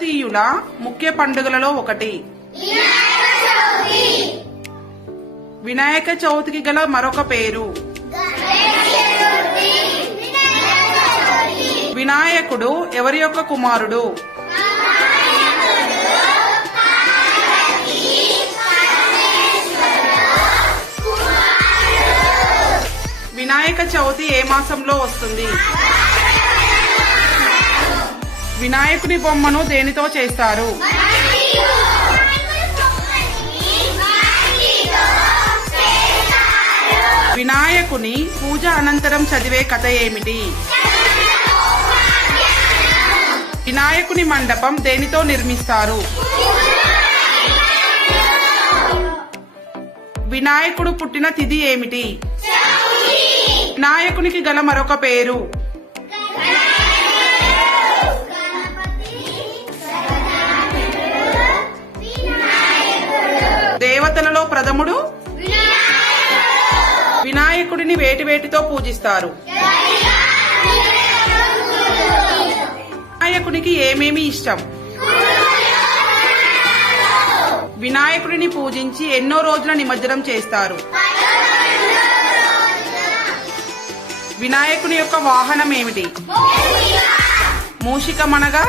భారతీయుల ముఖ్య పండుగలలో ఒకటి. వినాయక చవితికి గల మరొక పేరు. వినాయకుడు ఎవరి యొక్క కుమారుడు? వినాయక చవితి ఏ మాసంలో వస్తుంది? వినాయకుని బొమ్మను దేనితో చేస్తారు? వినాయకుని పూజ అనంతరం చదివే కథ ఏమిటి? వినాయకుని మండపం దేనితో నిర్మిస్తారు? వినాయకుడు పుట్టిన తిథి ఏమిటి? వినాయకునికి గల మరొక పేరు. దేవతలలో ప్రథముడు. వినాయకుడిని వేటితో పూజిస్తారు? వినాయకునికి ఏమేమి ఇష్టం? వినాయకుడిని పూజించి ఎన్నో రోజుల నిమజ్జనం చేస్తారు. వినాయకుని యొక్క వాహనం ఏమిటి? మూషికమనగా